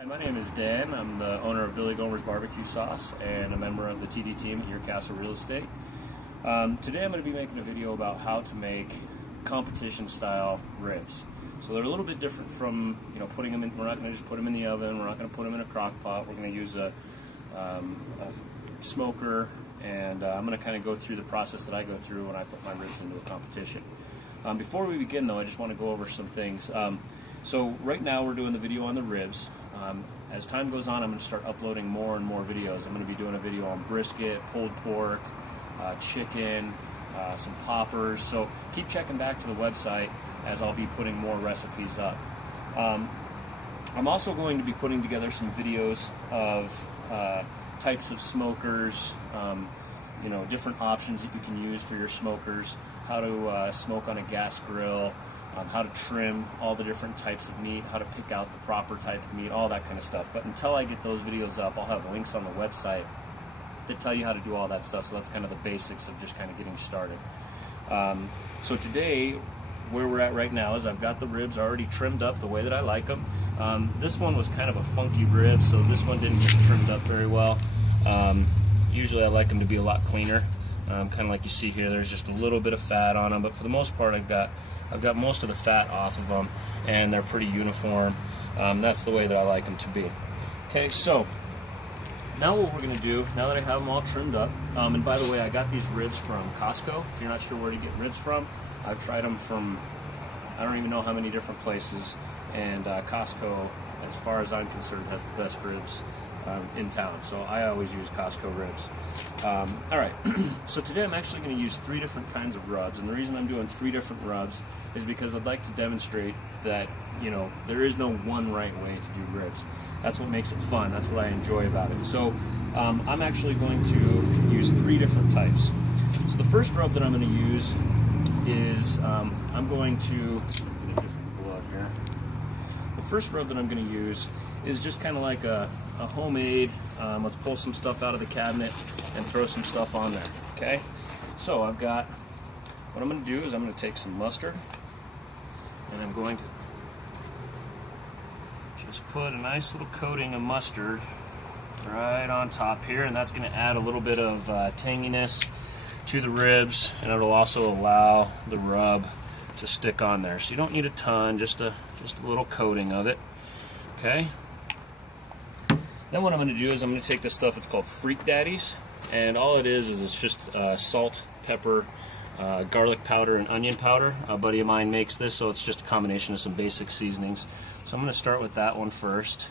Hi, my name is Dan. I'm the owner of Billy Gomer's Barbecue Sauce and a member of the TD team at Your Castle Real Estate. Today I'm going to be making a video about how to make competition style ribs. So they're a little bit different from, putting them in. We're not going to just put them in the oven. We're not going to put them in a crock pot. We're going to use a smoker, and I'm going to kind of go through the process that I go through when I put my ribs into a competition. Before we begin though, I just want to go over some things. So right now we're doing the video on the ribs. As time goes on, I'm going to start uploading more and more videos. I'm going to be doing a video on brisket, pulled pork, chicken, some poppers. So keep checking back to the website as I'll be putting more recipes up. I'm also going to be putting together some videos of types of smokers, different options that you can use for your smokers, how to smoke on a gas grill, how to trim all the different types of meat, how to pick out the proper type of meat, all that kind of stuff. But until I get those videos up, I'll have links on the website that tell you how to do all that stuff. So that's kind of the basics of just kind of getting started. So today, where we're at right now is I've got the ribs already trimmed up the way that I like them. This one was kind of a funky rib, so this one didn't get trimmed up very well. Usually I like them to be a lot cleaner. Kind of like you see here, there's just a little bit of fat on them, but for the most part I've got most of the fat off of them, and they're pretty uniform. That's the way that I like them to be. Okay, so now what we're going to do, now that I have them all trimmed up, and by the way, I got these ribs from Costco. If you're not sure where to get ribs from, I've tried them from I don't even know how many different places, and Costco, as far as I'm concerned, has the best ribs in town, so I always use Costco ribs. Alright, so today I'm actually going to use 3 different kinds of rubs, and the reason I'm doing 3 different rubs is because I'd like to demonstrate that, there is no one right way to do ribs. That's what makes it fun, that's what I enjoy about it. So I'm actually going to use 3 different types. So the first rub that I'm going to use is, I'm going to get a different glove here. The first rub that I'm going to use is just kind of like a homemade, let's pull some stuff out of the cabinet and throw some stuff on there, okay? So what I'm going to do is I'm going to take some mustard, and I'm going to just put a nice little coating of mustard right on top here, and that's going to add a little bit of tanginess to the ribs, and it'll also allow the rub to stick on there. So you don't need a ton, just a little coating of it, okay? Then what I'm going to do is I'm going to take this stuff, it's called Freak Daddies, and all it is it's just salt, pepper, garlic powder, and onion powder. A buddy of mine makes this, so it's just a combination of some basic seasonings. So I'm going to start with that one first,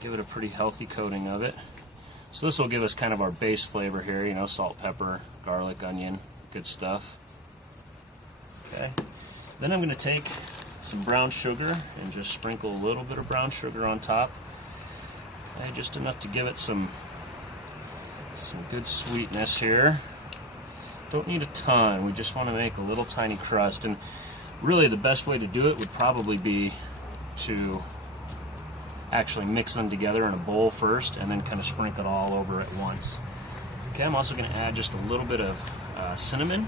give it a pretty healthy coating of it. So this will give us kind of our base flavor here, salt, pepper, garlic, onion, good stuff. Okay. Then I'm going to take some brown sugar and just sprinkle a little bit of brown sugar on top. Okay, just enough to give it some good sweetness here. Don't need a ton, we just want to make a little tiny crust, and really the best way to do it would probably be to actually mix them together in a bowl first and then kind of sprinkle it all over at once. Okay, I'm also going to add just a little bit of cinnamon.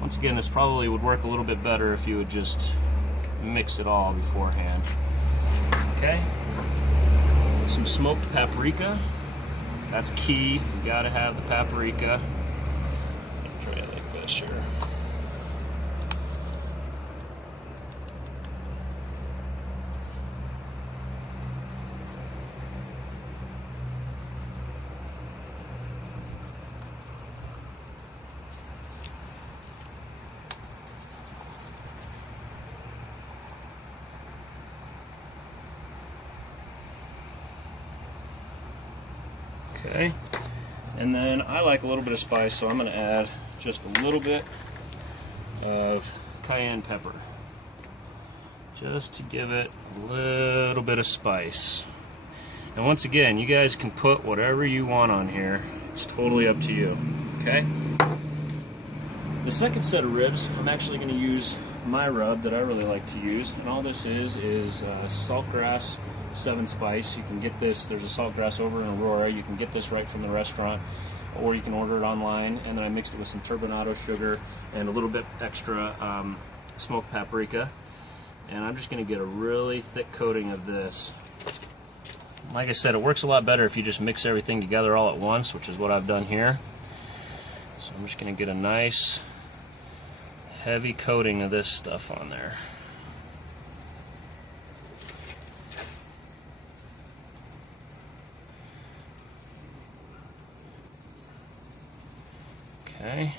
Once again, this probably would work a little bit better if you would just mix it all beforehand. Okay, some smoked paprika. That's key. You gotta have the paprika. Try it like this here. Okay, and then I like a little bit of spice, so I'm going to add just a little bit of cayenne pepper, just to give it a little bit of spice. And once again, you guys can put whatever you want on here. It's totally up to you. Okay? The second set of ribs, I'm actually going to use my rub that I really like to use, and all this is saltgrass 7 spice. You can get this, there's a saltgrass over in Aurora, you can get this right from the restaurant, or you can order it online. And then I mixed it with some turbinado sugar and a little bit extra smoked paprika. And I'm just going to get a really thick coating of this. Like I said, it works a lot better if you just mix everything together all at once, which is what I've done here. So I'm just going to get a nice heavy coating of this stuff on there. Okay.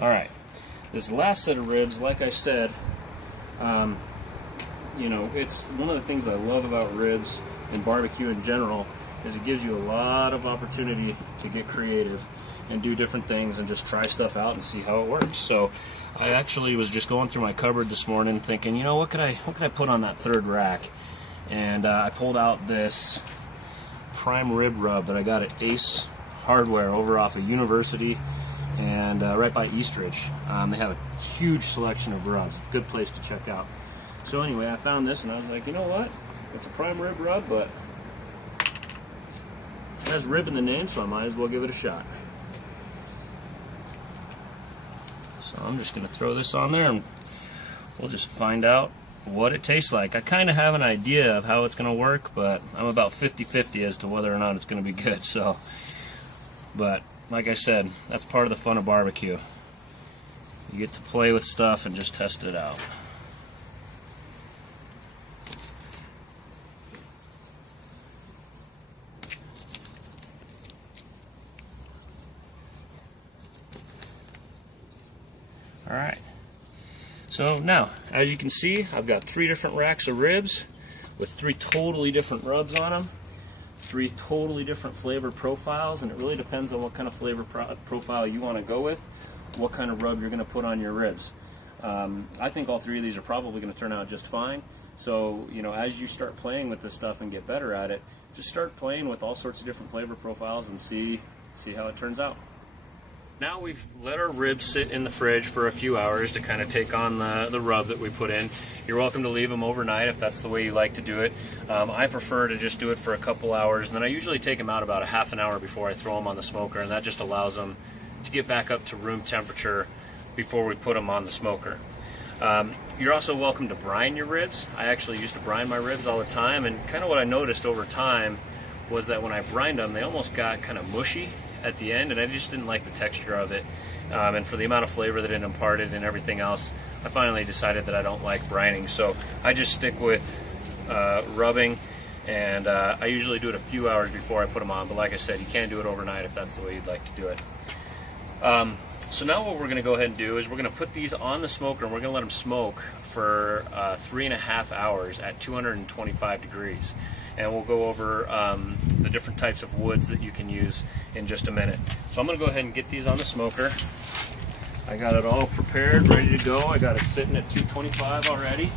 Alright. This last set of ribs, like I said, you know, it's one of the things that I love about ribs and barbecue in general is it gives you a lot of opportunity to get creative and do different things and just try stuff out and see how it works. So I actually was just going through my cupboard this morning thinking, you know, what could I put on that third rack? And I pulled out this prime rib rub that I got at Ace Hardware over off of University and right by Eastridge. They have a huge selection of rubs. It's a good place to check out. So anyway, I found this and I was like, you know what? It's a prime rib rub, but it has rib in the name, so I might as well give it a shot. So I'm just going to throw this on there and we'll just find out what it tastes like. I kind of have an idea of how it's going to work, but I'm about 50-50 as to whether or not it's going to be good. So, but like I said, that's part of the fun of barbecue. You get to play with stuff and just test it out. Alright, so now, as you can see, I've got 3 different racks of ribs with 3 totally different rubs on them, 3 totally different flavor profiles, and it really depends on what kind of flavor profile you want to go with, what kind of rub you're going to put on your ribs. I think all 3 of these are probably going to turn out just fine, so you know, as you start playing with this stuff and get better at it, just start playing with all sorts of different flavor profiles and see how it turns out. Now we've let our ribs sit in the fridge for a few hours to kind of take on the rub that we put in. You're welcome to leave them overnight if that's the way you like to do it. I prefer to just do it for a couple hours, and then I usually take them out about a half an hour before I throw them on the smoker, and that just allows them to get back up to room temperature before we put them on the smoker. You're also welcome to brine your ribs. I actually used to brine my ribs all the time, and kind of what I noticed over time was that when I brined them, they almost got kind of mushy at the end, and I just didn't like the texture of it. And for the amount of flavor that it imparted and everything else, I finally decided that I don't like brining. So I just stick with rubbing, and I usually do it a few hours before I put them on. But like I said, you can do it overnight if that's the way you'd like to do it. So now what we're going to go ahead and do is we're going to put these on the smoker, and we're going to let them smoke for 3.5 hours at 225 degrees. And we'll go over the different types of woods that you can use in just a minute. So I'm going to go ahead and get these on the smoker. I got it all prepared, ready to go. I got it sitting at 225 already.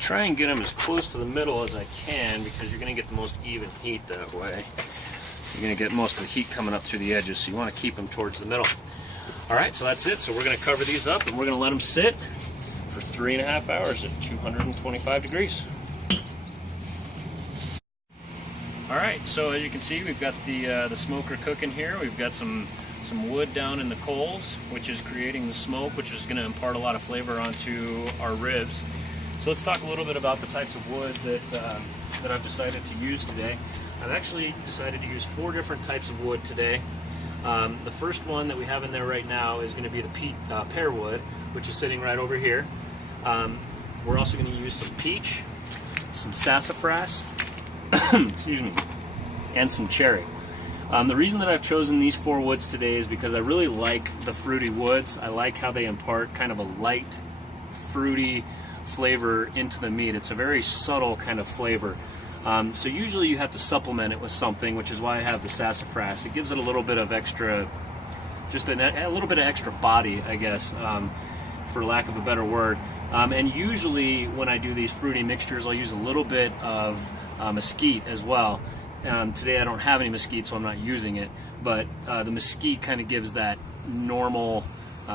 Try and get them as close to the middle as I can because you're going to get the most even heat that way. You're going to get most of the heat coming up through the edges, so you want to keep them towards the middle. Alright, so that's it. So we're going to cover these up and we're going to let them sit for 3.5 hours at 225 degrees. Alright, so as you can see, we've got the smoker cooking here. We've got some wood down in the coals, which is creating the smoke, which is going to impart a lot of flavor onto our ribs. So let's talk a little bit about the types of wood that I've decided to use today. I've actually decided to use 4 different types of wood today. The first one that we have in there right now is going to be the pear wood, which is sitting right over here. We're also going to use some peach, some sassafras, excuse me, and some cherry. The reason that I've chosen these 4 woods today is because I really like the fruity woods. I like how they impart kind of a light, fruity flavor into the meat. It's a very subtle kind of flavor. So usually you have to supplement it with something, which is why I have the sassafras. It gives it a little bit of extra just a little bit of extra body, I guess, for lack of a better word. And usually when I do these fruity mixtures, I'll use a little bit of mesquite as well. Today I don't have any mesquite, so I'm not using it, but the mesquite kind of gives that normal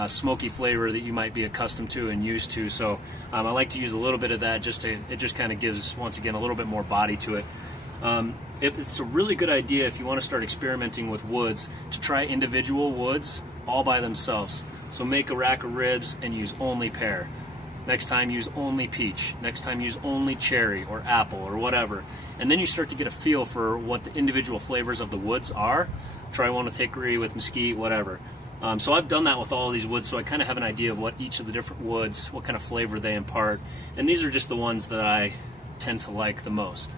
smoky flavor that you might be accustomed to and used to. So I like to use a little bit of that, it just kind of gives, once again, a little bit more body to it. It's a really good idea if you want to start experimenting with woods to try individual woods all by themselves. So make a rack of ribs and use only pear. Next time use only peach. Next time use only cherry or apple or whatever. And then you start to get a feel for what the individual flavors of the woods are. Try one with hickory, with mesquite, whatever. So I've done that with all of these woods, so I kind of have an idea of what each of the different woods, what kind of flavor they impart. And these are just the ones that I tend to like the most.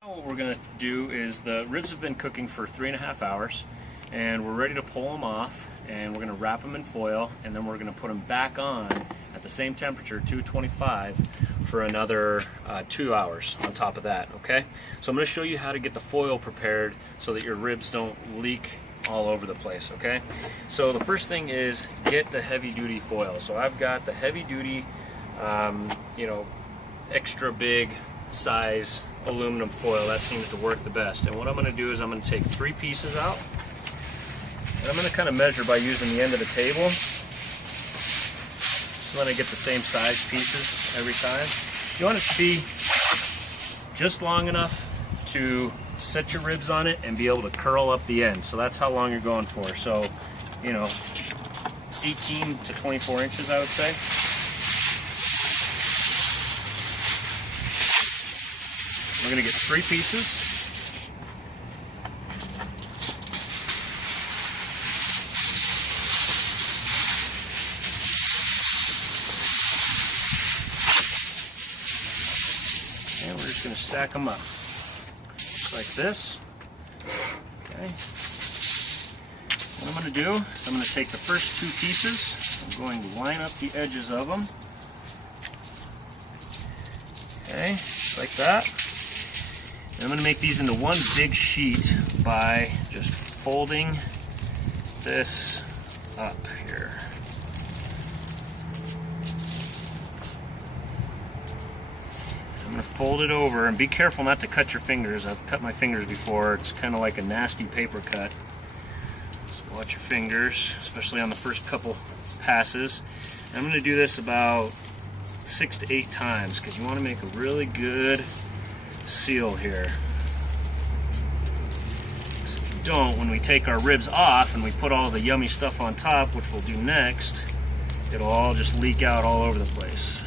Now what we're going to do is, the ribs have been cooking for 3.5 hours, and we're ready to pull them off, and we're going to wrap them in foil, and then we're going to put them back on at the same temperature, 225, for another 2 hours on top of that, okay? So I'm going to show you how to get the foil prepared so that your ribs don't leak all over the place, okay? So the first thing is get the heavy-duty foil. So I've got the heavy-duty, you know, extra big size aluminum foil. That seems to work the best. And what I'm going to do is I'm going to take 3 pieces out, and I'm going to kind of measure by using the end of the table. So then I get the same size pieces every time. You want it to be just long enough to set your ribs on it and be able to curl up the end. So that's how long you're going for. So, you know, 18 to 24 inches, I would say. We're going to get 3 pieces. And we're just going to stack them up like this. Okay. What I'm going to do is I'm going to take the first 2 pieces. I'm going to line up the edges of them. Okay, like that. And I'm going to make these into one big sheet by just folding this up here. I'm going to fold it over, and be careful not to cut your fingers. I've cut my fingers before. It's kind of like a nasty paper cut. So watch your fingers, especially on the first couple passes. And I'm going to do this about 6 to 8 times because you want to make a really good seal here. Because if you don't, when we take our ribs off and we put all the yummy stuff on top, which we'll do next, it'll all just leak out all over the place.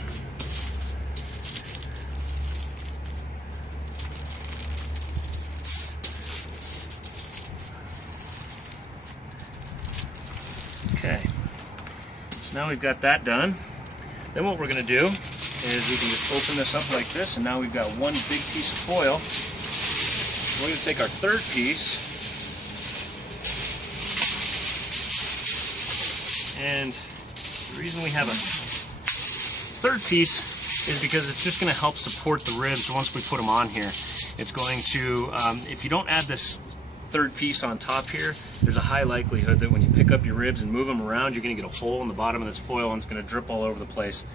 Okay, so now we've got that done. Then what we're going to do is we can just open this up like this, and now we've got one big piece of foil. We're going to take our 3rd piece, and the reason we have a 3rd piece is because it's just going to help support the ribs once we put them on here. It's going to, if you don't add this 3rd piece on top here, there's a high likelihood that when you pick up your ribs and move them around, you're going to get a hole in the bottom of this foil, and it's going to drip all over the place.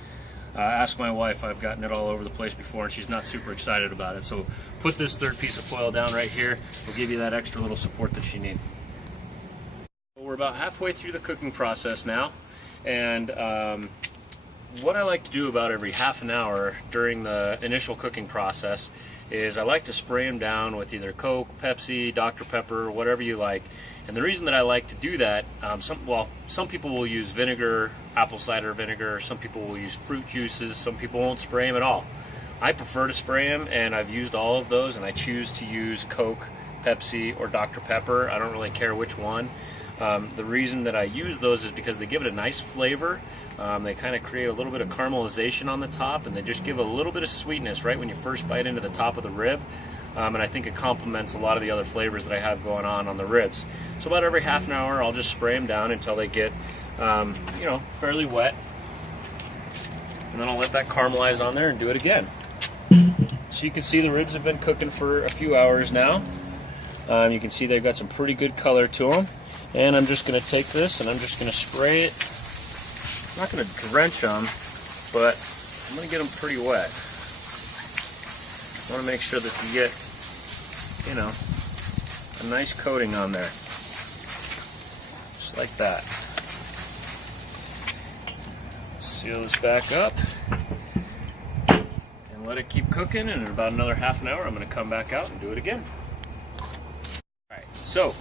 Ask my wife, I've gotten it all over the place before, and she's not super excited about it. So put this 3rd piece of foil down right here. It'll give you that extra little support that you need. We're about halfway through the cooking process now, and what I like to do about every half an hour during the initial cooking process is I like to spray them down with either Coke, Pepsi, Dr. Pepper, whatever you like. And the reason that I like to do that, some people will use vinegar, apple cider vinegar, some people will use fruit juices, some people won't spray them at all. I prefer to spray them, and I've used all of those, and I choose to use Coke, Pepsi, or Dr. Pepper. I don't really care which one. The reason that I use those is because they give it a nice flavor. They kind of create a little bit of caramelization on the top, and they just give a little bit of sweetness right when you first bite into the top of the rib. And I think it complements a lot of the other flavors that I have going on the ribs. So about every half an hour, I'll just spray them down until they get, you know, fairly wet. And then I'll let that caramelize on there and do it again. So you can see the ribs have been cooking for a few hours now. You can see they've got some pretty good color to them. And I'm just going to take this and I'm just going to spray it. I'm not going to drench them, but I'm going to get them pretty wet. I want to make sure that you get, you know, a nice coating on there. Just like that. Seal this back up and let it keep cooking, and in about another half an hour I'm going to come back out and do it again. Alright, so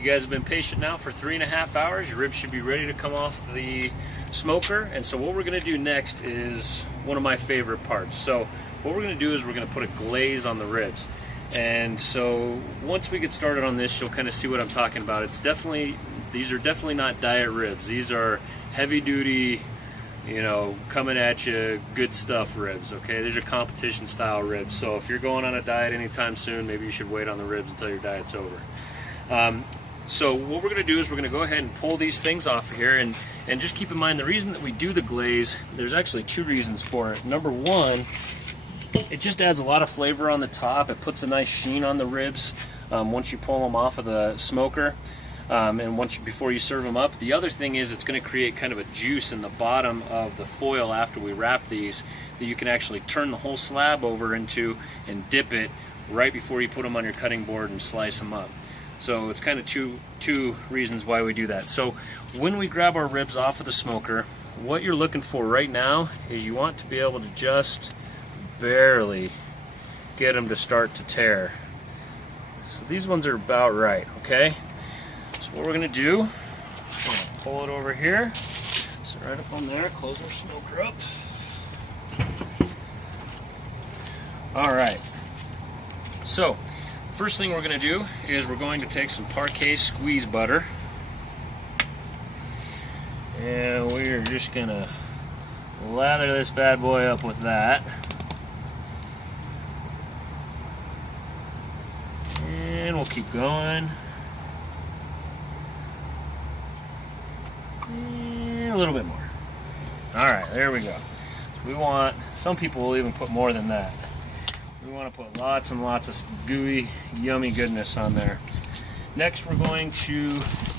you guys have been patient now for 3.5 hours. Your ribs should be ready to come off the smoker, and so what we're going to do next is one of my favorite parts. So what we're going to do is we're going to put a glaze on the ribs. And so once we get started on this, you'll kind of see what I'm talking about. These are definitely not diet ribs. These are heavy duty, you know, coming at you, good stuff ribs, okay? These are competition style ribs. So if you're going on a diet anytime soon, maybe you should wait on the ribs until your diet's over. So what we're going to do is we're going to go ahead and pull these things off of here, and just keep in mind the reason that we do the glaze, there's actually 2 reasons for it. Number one, it just adds a lot of flavor on the top. It puts a nice sheen on the ribs once you pull them off of the smoker, and before you serve them up. The other thing is it's going to create kind of a juice in the bottom of the foil after we wrap these that you can actually turn the whole slab over into and dip it right before you put them on your cutting board and slice them up. So it's kind of two reasons why we do that. So when we grab our ribs off of the smoker, what you're looking for right now is you want to be able to just barely get them to start to tear. So these ones are about right, okay? So what we're going to do, we're going to pull it over here. So right up on there, close our smoker up. All right. So first thing we're going to do is we're going to take some Parquet squeeze butter, and we're just going to lather this bad boy up with that. And we'll keep going. And a little bit more. Alright, there we go. We want, some people will even put more than that. We want to put lots and lots of gooey, yummy goodness on there. Next, we're going to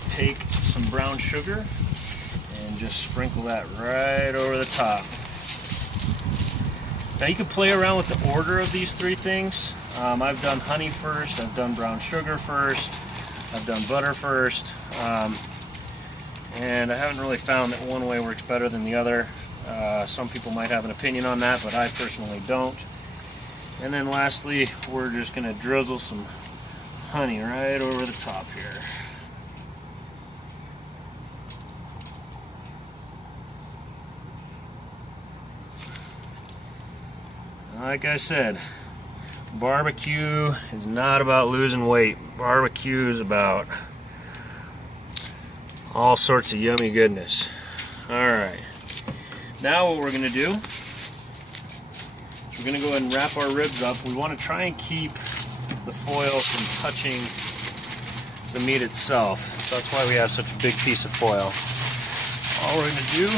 take some brown sugar and just sprinkle that right over the top. Now you can play around with the order of these 3 things. I've done honey first, I've done brown sugar first, I've done butter first, and I haven't really found that one way works better than the other. Some people might have an opinion on that, but I personally don't. And then lastly, we're just going to drizzle some honey right over the top here. Like I said, barbecue is not about losing weight. Barbecue is about all sorts of yummy goodness. Alright, now what we're going to do is we're going to go ahead and wrap our ribs up. We want to try and keep the foil from touching the meat itself. So that's why we have such a big piece of foil. All we're going to do,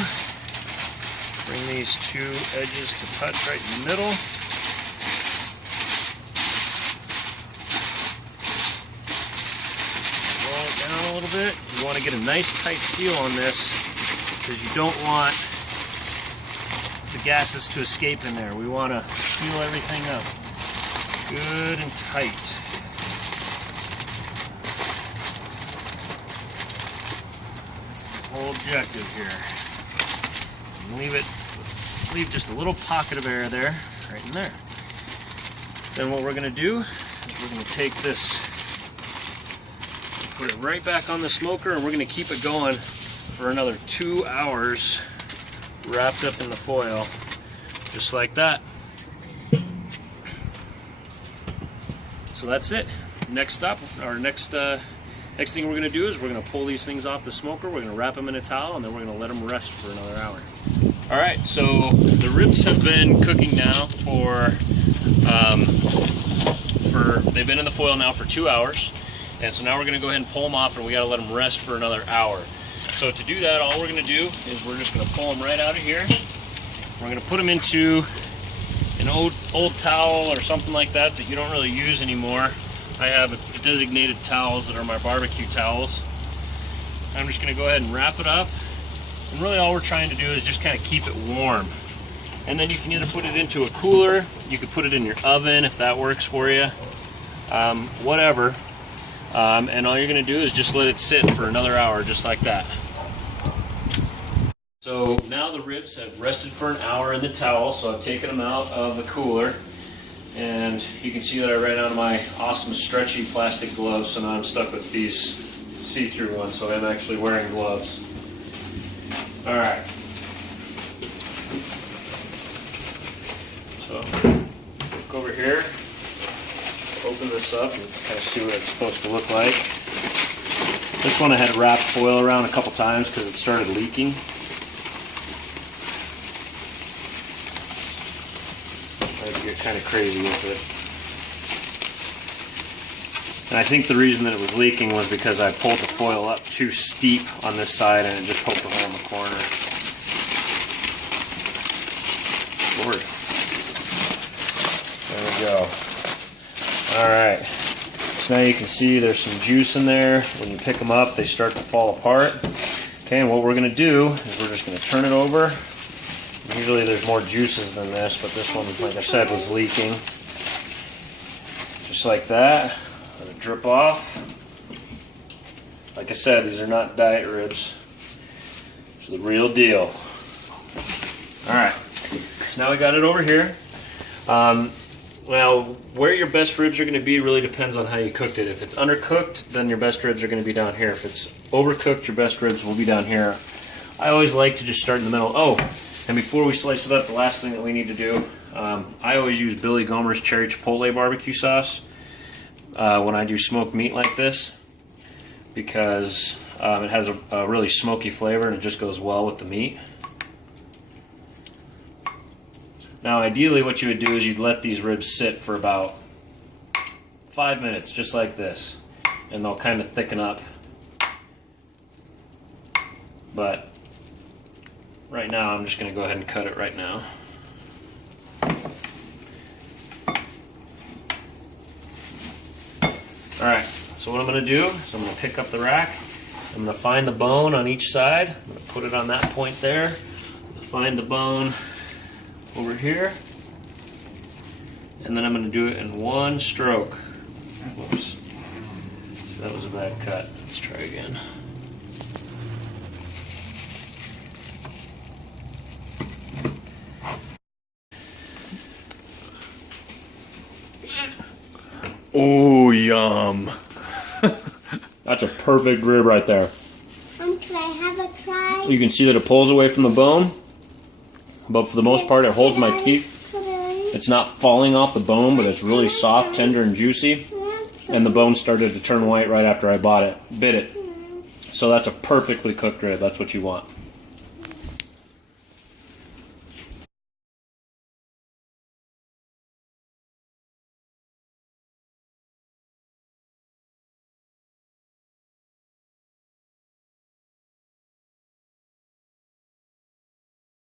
bring these 2 edges to touch right in the middle. Roll it down a little bit. You want to get a nice tight seal on this because you don't want the gases to escape in there. We want to seal everything up good and tight. That's the whole objective here. Leave just a little pocket of air there, right in there. Then what we're going to do is we're going to take this, put it right back on the smoker, and we're going to keep it going for another 2 hours wrapped up in the foil, just like that. So that's it. Next thing we're going to do is we're going to pull these things off the smoker, we're going to wrap them in a towel, and then we're going to let them rest for another hour. Alright, so the ribs have been cooking now they've been in the foil now for 2 hours, and so now we're going to go ahead and pull them off, and we got to let them rest for another hour. So to do that, all we're going to do is we're just going to pull them right out of here. We're going to put them into an old towel or something like that you don't really use anymore. I have designated towels that are my barbecue towels. I'm just going to go ahead and wrap it up. And really all we're trying to do is just kind of keep it warm. And then you can either put it into a cooler, you could put it in your oven if that works for you, whatever. And all you're going to do is just let it sit for another hour, just like that. So now the ribs have rested for an hour in the towel, so I've taken them out of the cooler. And you can see that I ran out of my awesome stretchy plastic gloves, so now I'm stuck with these see-through ones, so I'm actually wearing gloves. Alright. So, look over here, open this up and kind of see what it's supposed to look like. This one I had to wrap foil around a couple times because it started leaking. I had to get kind of crazy with it. And I think the reason that it was leaking was because I pulled the foil up too steep on this side and it just poked a hole in the corner. Lord. There we go. Alright. So now you can see there's some juice in there. When you pick them up, they start to fall apart. Okay, and what we're going to do is we're just going to turn it over. Usually there's more juices than this, but this one, like I said, was leaking. Just like that. Let it drip off. Like I said, these are not diet ribs. It's the real deal. Alright, so now we got it over here. Now, where your best ribs are going to be really depends on how you cooked it. If it's undercooked, then your best ribs are going to be down here. If it's overcooked, your best ribs will be down here. I always like to just start in the middle. Oh, and before we slice it up, the last thing that we need to do, I always use Billy Gomer's Cherry Chipotle barbecue sauce when I do smoked meat like this, because it has a really smoky flavor and it just goes well with the meat. Now ideally what you would do is you'd let these ribs sit for about 5 minutes, just like this, and they'll kind of thicken up. But right now I'm just going to go ahead and cut it right now. Alright, so what I'm going to do is I'm going to pick up the rack. I'm going to find the bone on each side. I'm going to put it on that point there. Find the bone over here. And then I'm going to do it in one stroke. Whoops. That was a bad cut. Let's try again. Oh, yum. That's a perfect rib right there. Can I have a try? You can see that it pulls away from the bone, but for the most part it holds my teeth. It's not falling off the bone, but it's really soft, tender, and juicy. And the bone started to turn white right after I bit it. So that's a perfectly cooked rib. That's what you want.